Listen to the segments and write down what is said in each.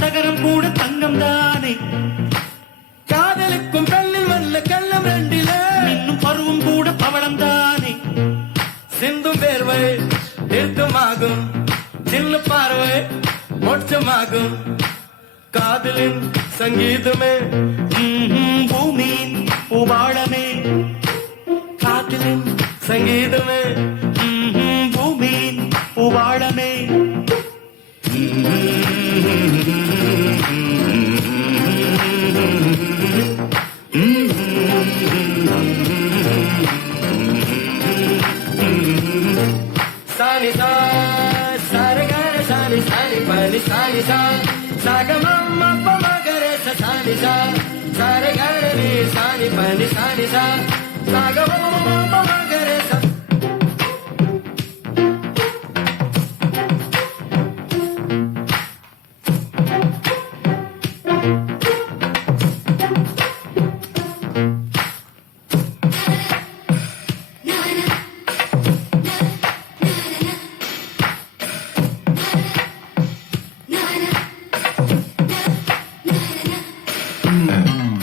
தகரம் கூட தங்கம் தானே, காதலுக்கும் பெண்ணில் வல்ல கள்ளம் ரெண்டில இன்னும் பருவம் கூட பவளம் தானே. சிந்தும் வேர்வை தீர்த்தமாகும், சின்ன பார்வை மோட்சமாகும். காதலின் சங்கீதமே பூமியின் பூபாளமே, காதலின் சங்கீதமே பூமியின் பூபாளமே. Sani sa, sare gare sani sani pani sani sa, saga mamma pama gare sa sani sa, sare gare ni sani pani sani sa, saga mamma pama gare sa.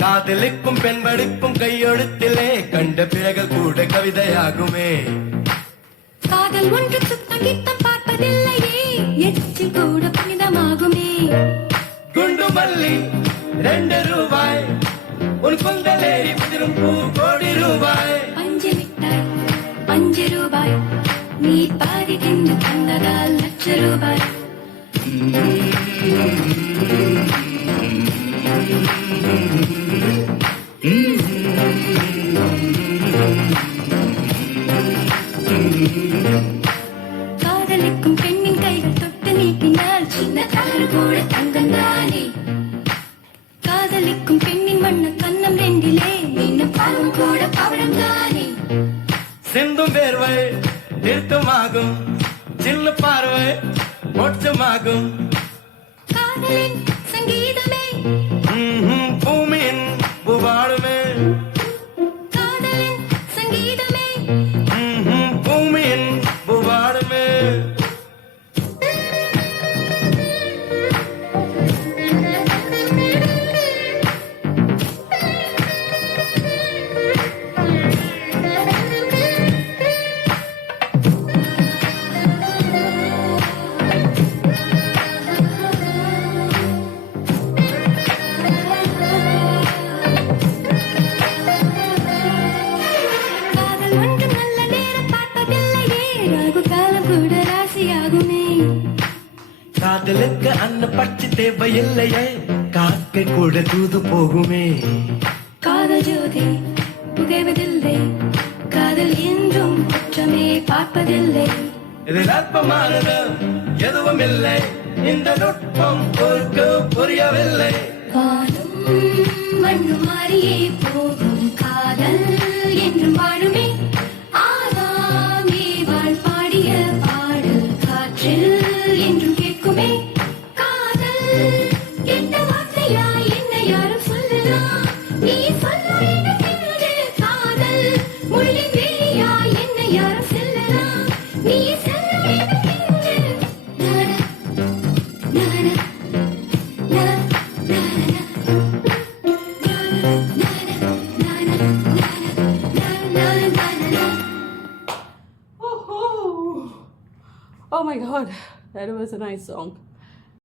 காதலுக்கும் பெண்படுக்கும் கையெழுத்திலே கண்ட பிறகு கூட கவிதையாகுமே. காதல் ஒன்று சுத்தம் கித்தம் பார்ப்பதில்லையே, எச்சில் கூட புனிதமாகுமே. குண்டு மல்லி 2 ரூபாய், உன் குந்தலேறி புதிரும் பூ கோடி ரூபாய். 5 மிட்டாய் 5 ரூபாய், நீ பாதி தின்று தந்ததால் லட்ச ரூபாய். காதலிக்கும் பெண்ணின் கைகள் தொட்டு நீட்டினால் சின்ன தவறு கூட தங்கம் தானே. காதலிக்கும் பெண்ணின் வண்ண கண்ணம் ரெண்டிலே மீண்டும் பாவம் கூட பவளம் தானே. சிந்தும் வேர்வை தீர்த்தமாகும், சின்ன பார்வை மோட்சமாகும். காதலின் சங்கீதமே பூமியின் பூபாளமே, காதலின் சங்கீதமே பூமியின் பூபாளமே. காதலுக்கு அன்ன பட்சி தேவையில்லையே, காக்கை கூட தூது போகுமே. காதல் ஜோதி புகைவதில்லை, காதல் என்றும் குற்றமே பார்ப்பதில்லை. இதில் அற்பமானது எதுவும் இல்லை, இந்த நுட்பம் பொறுக்கு புரியவில்லை. காதும் மண்ணும் மாறியே போகும், காதல் என்றும் வாழுமே. ஆதாமே வாழ் பாடிய பாடல் காற்றில் என்றும் கேட்குமே. காதல் எந்த வார்த்தையா என்ன யாரும் சொல்லலாம், நீ சொல்ல வேண்டும். காதல் முள்ளின் வேலியா என்ன யாரும் செல்லலாம், நீ செல்ல வேண்டும். Oh my god, that was a nice song.